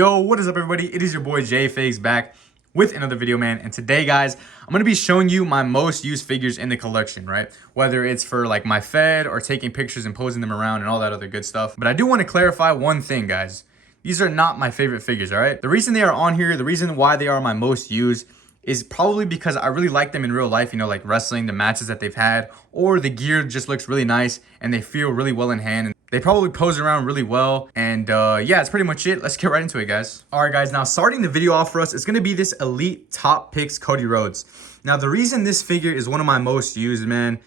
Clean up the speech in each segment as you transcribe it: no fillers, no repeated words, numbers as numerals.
Yo, what is up everybody? It is your boy J Figs back with another video, man. And today, guys, I'm going to be showing you my most used figures in the collection, right? Whether it's for like my Fed or taking pictures and posing them around and all that other good stuff. But I do want to clarify one thing, guys. These are not my favorite figures, all right? The reason they are on here, the reason why they are my most used is probably because I really like them in real life, you know, like wrestling, the matches that they've had, or the gear just looks really nice and they feel really well in hand. And they probably pose around really well. And yeah, that's pretty much it. Let's get right into it, guys. All right, guys, now starting the video off for us, it's going to be this Elite Top Picks Cody Rhodes. Now, the reason this figure is one of my most used, man,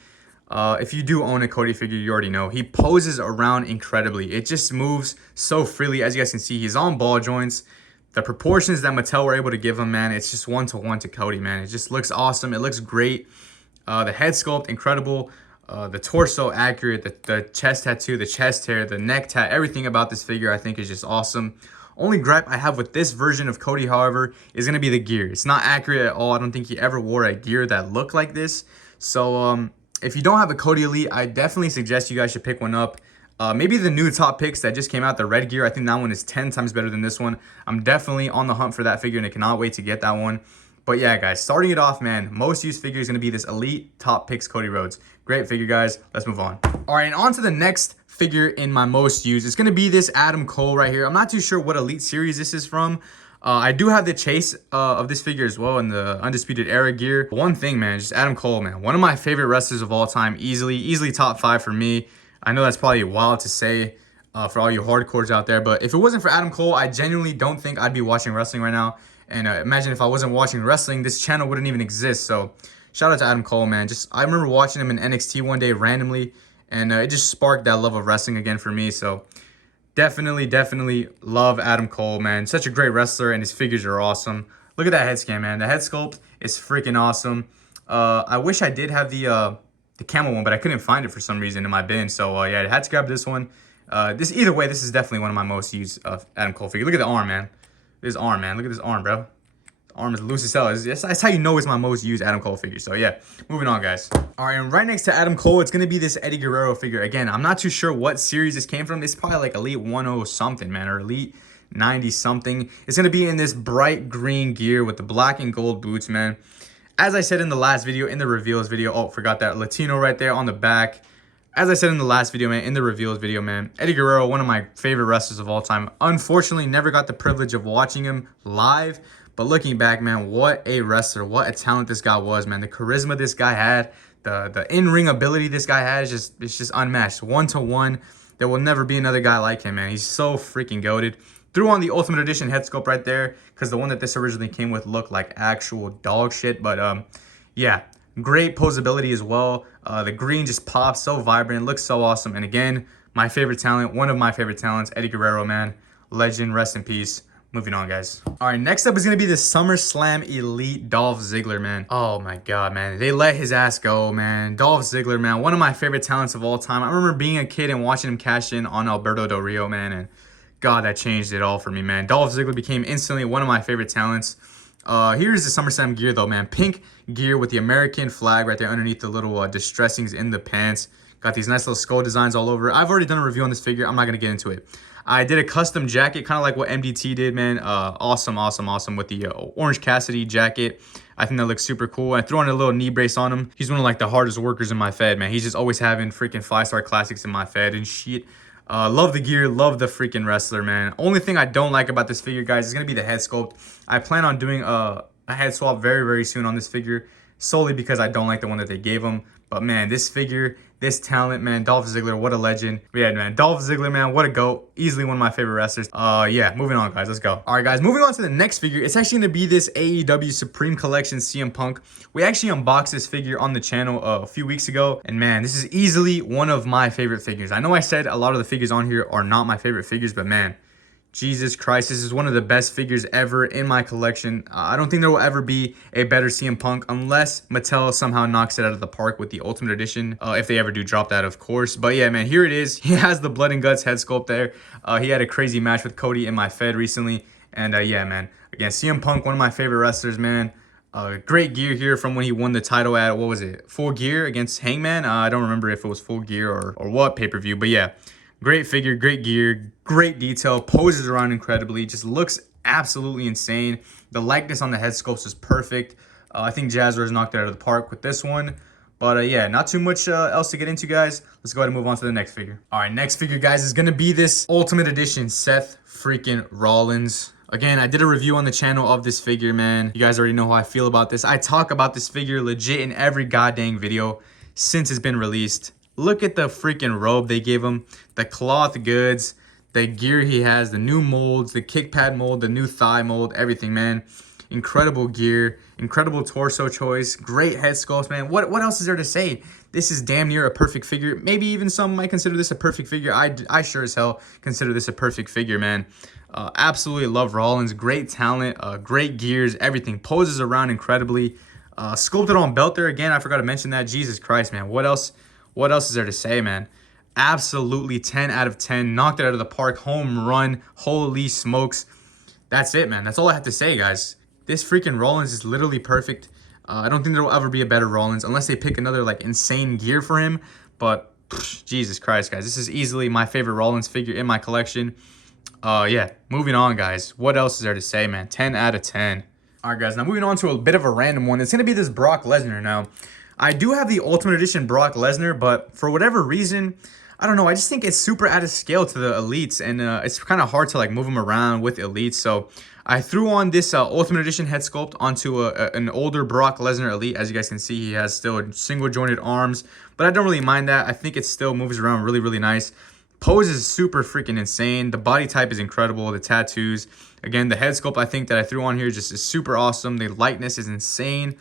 if you do own a Cody figure, you already know. He poses around incredibly. It just moves so freely. As you guys can see, he's on ball joints. The proportions that Mattel were able to give him, man, it's just one-to-one to Cody, man. It just looks awesome. It looks great. The head sculpt, incredible. The torso, accurate. The chest tattoo, the chest hair, the neck tat, everything about this figure, I think, is just awesome. Only gripe I have with this version of Cody, however, is going to be the gear. It's not accurate at all. I don't think he ever wore a gear that looked like this. So, if you don't have a Cody Elite, I definitely suggest you guys should pick one up. Maybe the new top picks that just came out, the red gear, I think that one is 10 times better than this one. I'm definitely on the hunt for that figure and I cannot wait to get that one. But yeah, guys, starting it off, man, most used figure is going to be this Elite Top Picks Cody Rhodes. Great figure, guys. Let's move on. All right, and on to the next figure in my most used. It's going to be this Adam Cole right here. I'm not too sure what Elite series this is from. I do have the chase of this figure as well in the Undisputed Era gear. One thing, man, just Adam Cole, man. One of my favorite wrestlers of all time, easily top 5 for me. I know that's probably wild to say for all you hardcores out there, but if it wasn't for Adam Cole, I genuinely don't think I'd be watching wrestling right now. And imagine if I wasn't watching wrestling, this channel wouldn't even exist. So shout out to Adam Cole, man. I remember watching him in NXT one day randomly, and it just sparked that love of wrestling again for me. So definitely love Adam Cole, man. Such a great wrestler, and his figures are awesome. Look at that head scan, man. The head sculpt is freaking awesome. I wish I did have the camel one, but I couldn't find it for some reason in my bin. So yeah, I had to grab this one. Either way, this is definitely one of my most used Adam Cole figure. Look at the arm, man. This arm, man. Look at this arm, bro. The arm is loose as hell. That's how you know it's my most used Adam Cole figure. So yeah, moving on, guys. All right, and right next to Adam Cole, it's gonna be this Eddie Guerrero figure. Again, I'm not too sure what series this came from. It's probably like Elite 10 something, man, or Elite 90 something. It's gonna be in this bright green gear with the black and gold boots, man. As I said in the last video, in the reveals video, oh, forgot that Latino right there on the back. As I said in the last video, man, in the reveals video, man, Eddie Guerrero, one of my favorite wrestlers of all time. Unfortunately, never got the privilege of watching him live. But looking back, man, what a wrestler, what a talent this guy was, man. The charisma this guy had, the in-ring ability this guy had, it's just unmatched. One-to-one. There will never be another guy like him, man. He's so freaking goated. Threw on the Ultimate Edition head sculpt right there because the one that this originally came with looked like actual dog shit. But yeah, great posability as well. The green just pops, so vibrant, looks so awesome. And again, my favorite talent, one of my favorite talents, Eddie Guerrero, man. Legend, rest in peace. Moving on, guys. All right, next up is going to be the SummerSlam Elite Dolph Ziggler, man. Oh, my God, man. They let his ass go, man. Dolph Ziggler, man. One of my favorite talents of all time. I remember being a kid and watching him cash in on Alberto Del Rio, man. And God, that changed it all for me, man. Dolph Ziggler became instantly one of my favorite talents. Here's the SummerSlam gear, though, man. Pink gear with the American flag right there underneath the little distressings in the pants. Got these nice little skull designs all over. I've already done a review on this figure. I'm not going to get into it. I did a custom jacket, kind of like what MDT did, man. Awesome with the Orange Cassidy jacket. I think that looks super cool. I threw on a little knee brace on him. He's one of like the hardest workers in my Fed, man. He's just always having freaking 5-star classics in my Fed and shit. Love the gear, love the freaking wrestler, man. Only thing I don't like about this figure, guys, is going to be the head sculpt. I plan on doing a head swap very soon on this figure, solely because I don't like the one that they gave him. But man, this figure, this talent, man, Dolph Ziggler, what a legend. Yeah, man, Dolph Ziggler, man, what a GOAT. Easily one of my favorite wrestlers. Yeah, moving on, guys, let's go. All right, guys, moving on to the next figure. It's actually going to be this AEW Supreme Collection CM Punk. We actually unboxed this figure on the channel a few weeks ago. And man, this is easily one of my favorite figures. I know I said a lot of the figures on here are not my favorite figures, but man, Jesus Christ, this is one of the best figures ever in my collection. I don't think there will ever be a better CM Punk unless Mattel somehow knocks it out of the park with the Ultimate Edition. If they ever do drop that, of course. But yeah, man, here it is. He has the blood and guts head sculpt there. He had a crazy match with Cody in my Fed recently. And yeah, man, again, CM Punk, one of my favorite wrestlers, man. Great gear here from when he won the title at, what was it, Full Gear against Hangman? I don't remember if it was Full Gear or what pay-per-view, but yeah. Great figure, great gear, great detail, poses around incredibly, just looks absolutely insane. The likeness on the head sculpt is perfect. I think Jazzer's knocked it out of the park with this one. But yeah, not too much else to get into, guys. Let's go ahead and move on to the next figure. All right, next figure, guys, is going to be this Ultimate Edition Seth freaking Rollins. Again, I did a review on the channel of this figure, man. You guys already know how I feel about this. I talk about this figure legit in every goddamn video since it's been released. Look at the freaking robe they gave him, the cloth goods, the gear he has, the new molds, the kick pad mold, the new thigh mold, everything, man. Incredible gear, incredible torso choice, great head sculpt, man. What else is there to say? This is damn near a perfect figure. Maybe even some might consider this a perfect figure. I sure as hell consider this a perfect figure, man. Absolutely love Rollins. Great talent, great gears, everything. Poses around incredibly. Sculpted on belt there again. I forgot to mention that. Jesus Christ, man. What else is there to say, man? Absolutely 10 out of 10. Knocked it out of the park. Home run. Holy smokes. That's it, man. That's all I have to say, guys. This freaking Rollins is literally perfect. I don't think there will ever be a better Rollins unless they pick another like insane gear for him. But Jesus Christ, guys, this is easily my favorite Rollins figure in my collection. Yeah, moving on, guys. What else is there to say, man? 10 out of 10. All right, guys, now moving on to a bit of a random one. It's going to be this Brock Lesnar now. I do have the Ultimate Edition Brock Lesnar, but for whatever reason, I don't know. I just think it's super out of scale to the elites, and it's kind of hard to like move him around with elites. So I threw on this Ultimate Edition head sculpt onto an older Brock Lesnar elite. As you guys can see, he has still single jointed arms, but I don't really mind that. I think it still moves around really, really nice. Pose is super freaking insane. The body type is incredible. The tattoos, again, the head sculpt I think that I threw on here just is super awesome. The likeness is insane.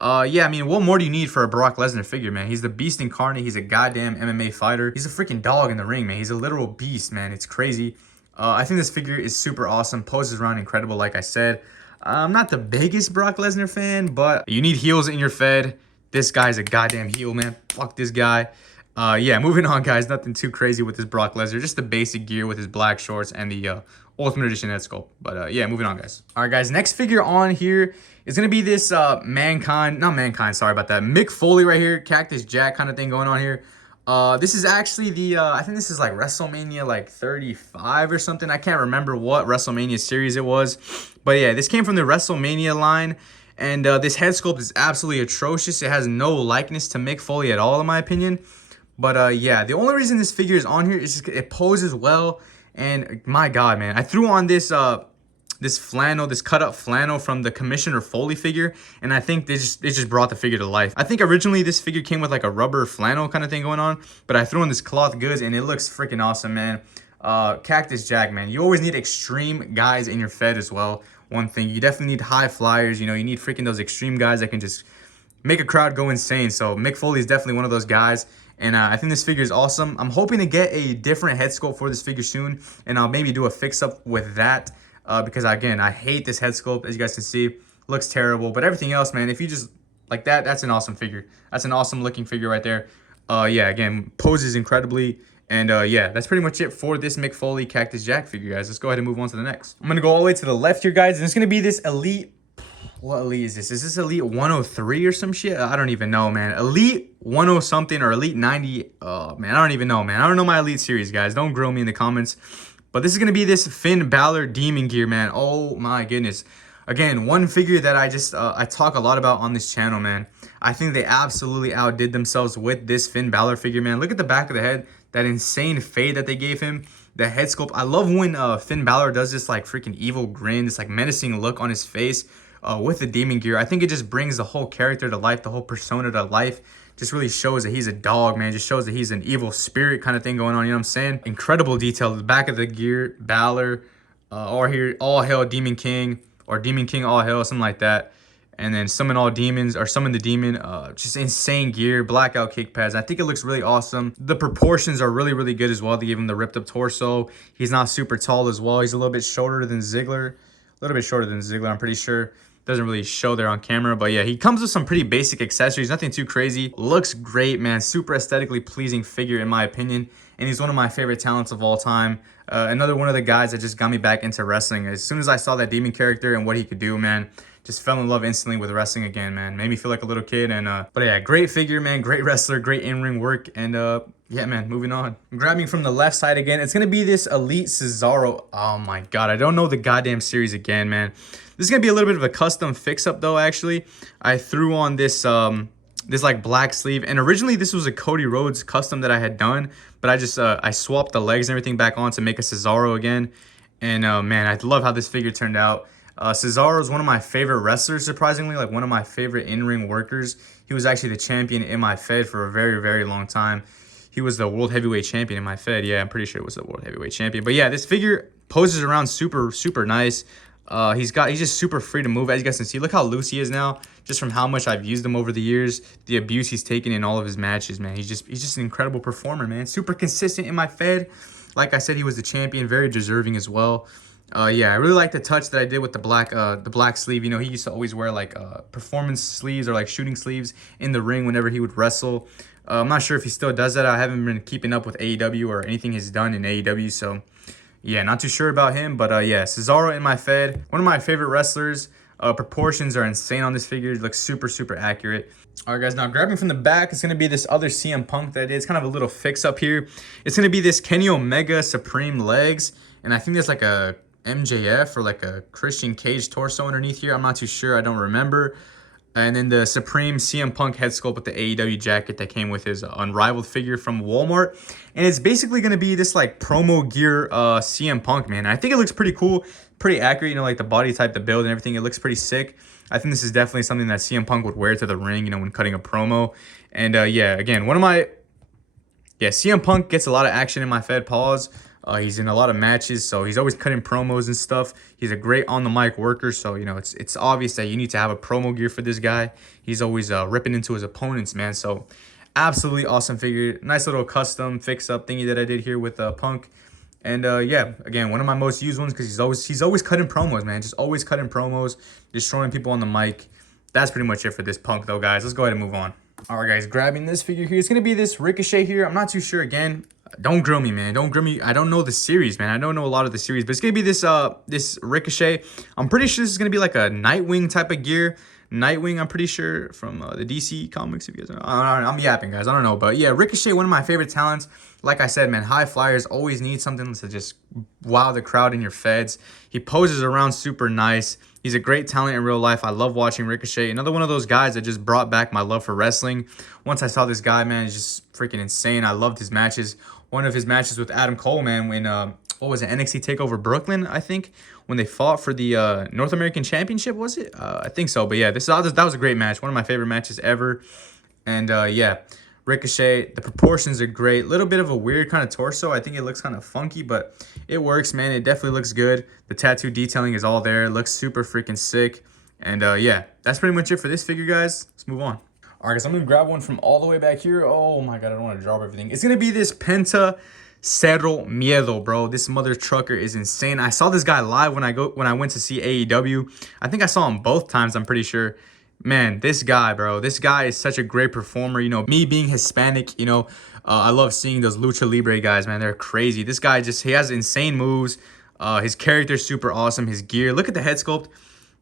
Yeah, I mean, what more do you need for a Brock Lesnar figure, man? He's the beast incarnate. He's a goddamn MMA fighter. He's a freaking dog in the ring, man. He's a literal beast, man. It's crazy. I think this figure is super awesome. Poses around incredible, like I said. I'm not the biggest Brock Lesnar fan, but you need heels in your Fed. This guy's a goddamn heel, man. Fuck this guy. Yeah, moving on, guys. Nothing too crazy with this Brock Lesnar. Just the basic gear with his black shorts and the Ultimate Edition head sculpt. But yeah, moving on, guys. All right, guys. Next figure on here is going to be this sorry about that. Mick Foley right here. Cactus Jack kind of thing going on here. This is actually the, I think this is like WrestleMania like 35 or something. I can't remember what WrestleMania series it was. But yeah, this came from the WrestleMania line. And this head sculpt is absolutely atrocious. It has no likeness to Mick Foley at all, in my opinion. But yeah, the only reason this figure is on here is just it poses well. And my God, man, I threw on this this flannel, this cut up flannel from the Commissioner Foley figure, and I think it just brought the figure to life. I think originally this figure came with like a rubber flannel kind of thing going on, but I threw in this cloth goods and it looks freaking awesome, man. Cactus Jack, man, you always need extreme guys in your Fed as well. One thing, you definitely need high flyers. You know, you need freaking those extreme guys that can just make a crowd go insane. So Mick Foley is definitely one of those guys. And I think this figure is awesome. I'm hoping to get a different head sculpt for this figure soon. And I'll maybe do a fix-up with that. Because, again, I hate this head sculpt. As you guys can see, looks terrible. But everything else, man, if you just like that, that's an awesome figure. That's an awesome-looking figure right there. Yeah, again, poses incredibly. And, yeah, that's pretty much it for this Mick Foley Cactus Jack figure, guys. Let's go ahead and move on to the next. I'm going to go all the way to the left here, guys. And it's going to be this Elite... What elite is this? Is this Elite 103 or some shit? I don't even know, man. Elite 10 something or Elite 90. Oh, man, I don't even know, man. I don't know my Elite series, guys. Don't grill me in the comments. But this is going to be this Finn Balor Demon Gear, man. Oh, my goodness. Again, one figure that I talk a lot about on this channel, man. I think they absolutely outdid themselves with this Finn Balor figure, man. Look at the back of the head. That insane fade that they gave him. The head sculpt. I love when Finn Balor does this, like, freaking evil grin. This, like, menacing look on his face. With the demon gear. I think it just brings the whole character to life, the whole persona to life. Just really shows that he's a dog, man. Just shows that he's an evil spirit kind of thing going on, you know what I'm saying? Incredible detail. The back of the gear, Balor, or here, all hail Demon King, or Demon King all hail, something like that. And then summon all demons, or summon the demon. Just insane gear, blackout kick pads. I think it looks really awesome. The proportions are really, really good as well. They give him the ripped up torso. He's not super tall as well. He's a little bit shorter than Ziggler. A little bit shorter than Ziggler, I'm pretty sure. Doesn't really show there on camera, but yeah, he comes with some pretty basic accessories, nothing too crazy. Looks great, man. Super aesthetically pleasing figure in my opinion, and he's one of my favorite talents of all time. Another one of the guys that just got me back into wrestling. As soon as I saw that demon character and what he could do, man, just fell in love instantly with wrestling again, man. Made me feel like a little kid. And but yeah, great figure, man. Great wrestler, great in-ring work, and Yeah, man, moving on. I'm grabbing from the left side again. It's going to be this Elite Cesaro. Oh, my God. I don't know the goddamn series again, man. This is going to be a little bit of a custom fix-up, though, actually. I threw on this, this like, black sleeve. And originally, this was a Cody Rhodes custom that I had done. But I just, I swapped the legs and everything back on to make a Cesaro again. And, man, I love how this figure turned out. Cesaro is one of my favorite wrestlers, surprisingly. Like, one of my favorite in-ring workers. He was actually the champion in my Fed for a very, very long time. He was the World Heavyweight Champion in my Fed. Yeah, I'm pretty sure it was the World Heavyweight Champion. But yeah, this figure poses around super, super nice. He's just super free to move, as you guys can see. Look how loose he is now, just from how much I've used him over the years. The abuse he's taken in all of his matches, man. He's just an incredible performer, man. Super consistent in my Fed. Like I said, he was the champion, very deserving as well. Yeah, I really like the touch that I did with the black sleeve. You know, he used to always wear like performance sleeves or like shooting sleeves in the ring whenever he would wrestle. I'm not sure if he still does that. I haven't been keeping up with AEW or anything he's done in AEW, so yeah, not too sure about him. But yeah, Cesaro in my Fed, one of my favorite wrestlers. Proportions are insane on this figure. It looks super, super accurate. All right, guys, now grabbing from the back, it's going to be this other CM Punk that I did. It's kind of a little fix up here. It's going to be this Kenny Omega Supreme legs, and I think there's like a MJF or like a Christian Cage torso underneath here. I'm not too sure. I don't remember. And then the Supreme CM Punk head sculpt with the AEW jacket that came with his unrivaled figure from Walmart. And it's basically going to be this like promo gear CM Punk, man. I think it looks pretty cool, pretty accurate, you know, like the body type, the build and everything. It looks pretty sick. I think this is definitely something that CM Punk would wear to the ring, you know, when cutting a promo. And yeah, again, CM Punk gets a lot of action in my Fed paws. He's in a lot of matches, so he's always cutting promos and stuff. He's a great on-the-mic worker, so, you know, it's obvious that you need to have a promo gear for this guy. He's always ripping into his opponents, man. So, absolutely awesome figure. Nice little custom fix-up thingy that I did here with Punk. And, yeah, again, one of my most used ones because he's always cutting promos, man. Just always cutting promos, destroying people on the mic. That's pretty much it for this Punk, though, guys. Let's go ahead and move on. All right, guys, grabbing this figure here. It's going to be this Ricochet here. I'm not too sure, again. Don't grill me, man. Don't grill me. I don't know the series, man. I don't know a lot of the series, but it's gonna be this Ricochet. I'm pretty sure this is gonna be like a Nightwing type of gear. Nightwing, I'm pretty sure, from the DC comics. If you guys know, I'm yapping, guys. I don't know, but yeah, Ricochet, one of my favorite talents. Like I said, man, high flyers always need something to just wow the crowd in your Feds. He poses around super nice. He's a great talent in real life. I love watching Ricochet. Another one of those guys that just brought back my love for wrestling. Once I saw this guy, man, it's just freaking insane. I loved his matches. One of his matches with Adam Cole, man, when, what was it, NXT TakeOver Brooklyn, I think, when they fought for the North American Championship, was it? I think so, but yeah, that was a great match. One of my favorite matches ever. And yeah, Ricochet, the proportions are great. Little bit of a weird kind of torso. I think it looks kind of funky, but it works, man. It definitely looks good. The tattoo detailing is all there. It looks super freaking sick. And yeah, that's pretty much it for this figure, guys. Let's move on. All right, guys, I'm going to grab one from all the way back here. Oh, my God, I don't want to drop everything. It's going to be this Penta Miedo, bro. This mother trucker is insane. I saw this guy live when I went to see AEW. I think I saw him both times, I'm pretty sure. Man, this guy, bro, this guy is such a great performer. You know, me being Hispanic, you know, I love seeing those Lucha Libre guys, man. They're crazy. This guy he has insane moves. His character's super awesome. His gear, look at the head sculpt.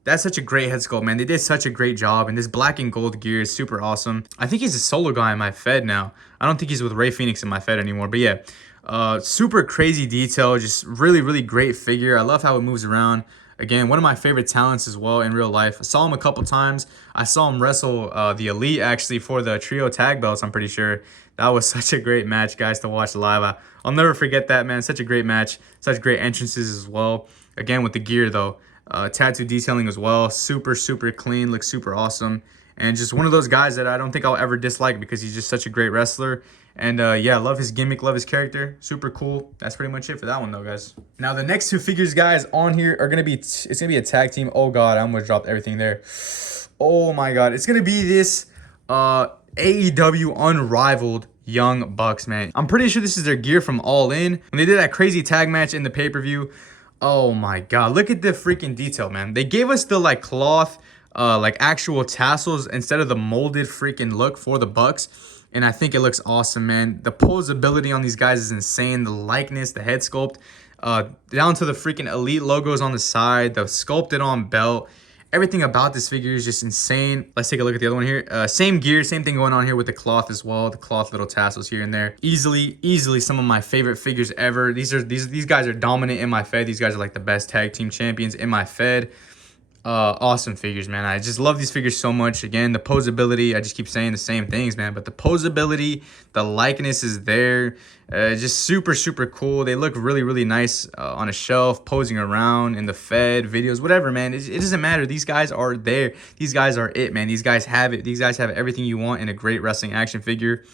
That's such a great head sculpt, man. They did such a great job. And this black and gold gear is super awesome. I think he's a solo guy in my Fed now. I don't think he's with Ray Phoenix in my Fed anymore. But yeah, super crazy detail. Just really, really great figure. I love how it moves around. Again, one of my favorite talents as well in real life. I saw him a couple times. I saw him wrestle the Elite, actually, for the trio tag belts, I'm pretty sure. That was such a great match, guys, to watch live. I'll never forget that, man. Such a great match. Such great entrances as well. Again, with the gear, though. Tattoo detailing as well. Super, super clean. Looks super awesome. And just one of those guys that I don't think I'll ever dislike because he's just such a great wrestler. And yeah, love his gimmick, love his character. Super cool. That's pretty much it for that one, though, guys. Now, the next two figures, guys, on here are going to be, it's going to be a tag team. Oh, God, I almost dropped everything there. Oh, my God. It's going to be this AEW Unrivaled Young Bucks, man. I'm pretty sure this is their gear from All In. When they did that crazy tag match in the pay-per-view, oh, my God. Look at the freaking detail, man. They gave us the, like, cloth, like, actual tassels instead of the molded freaking look for the Bucks. And I think it looks awesome, man. The posability on these guys is insane. The likeness, the head sculpt, down to the freaking Elite logos on the side, the sculpted on belt. Everything about this figure is just insane. Let's take a look at the other one here. Same gear, same thing going on here with the cloth as well. The cloth little tassels here and there. Easily some of my favorite figures ever. These guys are dominant in my Fed. These guys are like the best tag team champions in my Fed. Awesome figures, man. I just love these figures so much. Again, the posability, I just keep saying the same things, man, but the posability, the likeness is there. Just super cool. They look really nice on a shelf, posing around in the Fed videos, whatever, man. It doesn't matter. These guys are there. These guys are it, man. These guys have it. These guys have everything you want in a great wrestling action figure.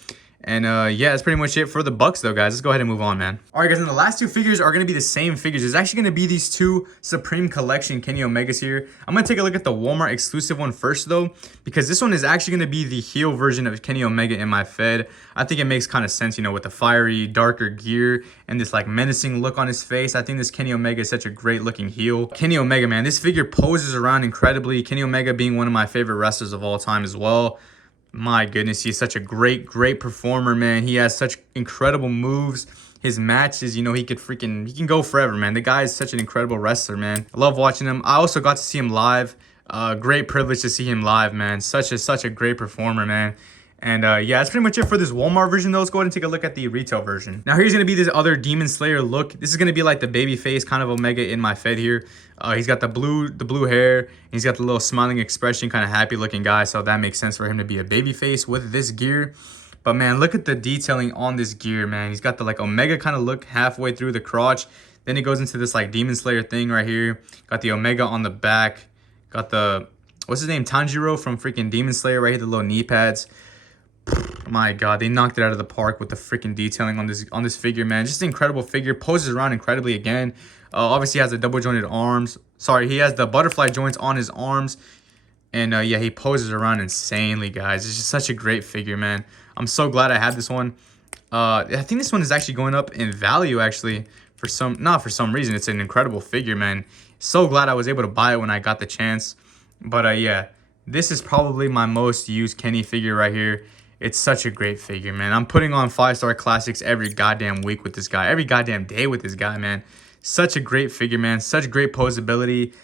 And yeah, that's pretty much it for the Bucks though, guys. Let's go ahead and move on, man. All right, guys, and the last two figures are going to be the same figures. There's actually going to be these two Supreme Collection Kenny Omegas here. I'm going to take a look at the Walmart exclusive one first though, because this one is actually going to be the heel version of Kenny Omega in my Fed. I think it makes kind of sense, you know, with the fiery, darker gear and this like menacing look on his face. I think this Kenny Omega is such a great looking heel. Kenny Omega, man, this figure poses around incredibly. Kenny Omega being one of my favorite wrestlers of all time as well. My goodness, he's such a great performer, man. He has such incredible moves. His matches, you know, he can go forever, man. The guy is such an incredible wrestler, man. I love watching him. I also got to see him live. Great privilege to see him live, man. Such a great performer, man. And yeah, that's pretty much it for this Walmart version though. Let's go ahead and take a look at the retail version. Now here's going to be this other Demon Slayer look. This is going to be like the baby face kind of Omega in my Fed here. He's got the blue hair. And he's got the little smiling expression, kind of happy looking guy. So that makes sense for him to be a baby face with this gear. But man, look at the detailing on this gear, man. He's got the like Omega kind of look halfway through the crotch. Then it goes into this like Demon Slayer thing right here. Got the Omega on the back. Got the, what's his name? Tanjiro from freaking Demon Slayer right here. The little knee pads. My God, they knocked it out of the park with the freaking detailing on this figure, man. Just an incredible figure. Poses around incredibly again. Obviously, he has the double jointed arms. Sorry, he has the butterfly joints on his arms. And yeah, he poses around insanely, guys. It's just such a great figure, man. I'm so glad I had this one. I think this one is actually going up in value, actually. Not for some reason. It's an incredible figure, man. So glad I was able to buy it when I got the chance. But yeah, this is probably my most used Kenny figure right here. It's such a great figure, man. I'm putting on 5-star classics every goddamn week with this guy. Every goddamn day with this guy, man. Such a great figure, man. Such great posability.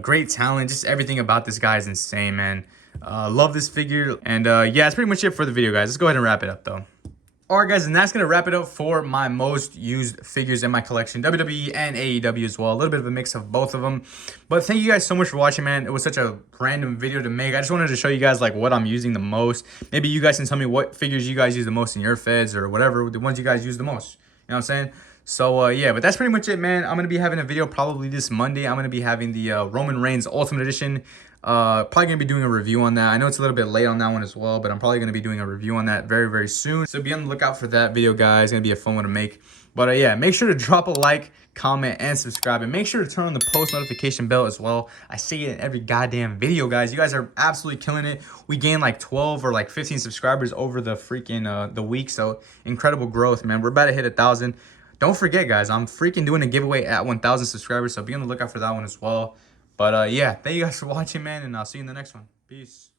Great talent. Just everything about this guy is insane, man. Love this figure. And yeah, that's pretty much it for the video, guys. Let's go ahead and wrap it up, though. Alright, guys, and that's going to wrap it up for my most used figures in my collection. WWE and AEW as well. A little bit of a mix of both of them. But thank you guys so much for watching, man. It was such a random video to make. I just wanted to show you guys, like, what I'm using the most. Maybe you guys can tell me what figures you guys use the most in your Feds or whatever. The ones you guys use the most. You know what I'm saying? So, yeah, but that's pretty much it, man. I'm going to be having a video probably this Monday. I'm going to be having the Roman Reigns Ultimate Edition. Probably gonna be doing a review on that. I know it's a little bit late on that one as well, but I'm probably gonna be doing a review on that very soon. So be on the lookout for that video, guys. It's gonna be a fun one to make. But yeah, make sure to drop a like, comment, and subscribe, and make sure to turn on the post notification bell as well. I say it in every goddamn video, guys. You guys are absolutely killing it. We gained like 12 or like 15 subscribers over the freaking the week, so incredible growth, man. We're about to hit 1,000. Don't forget, guys, I'm freaking doing a giveaway at 1,000 subscribers, so be on the lookout for that one as well. But yeah, thank you guys for watching, man, and I'll see you in the next one. Peace.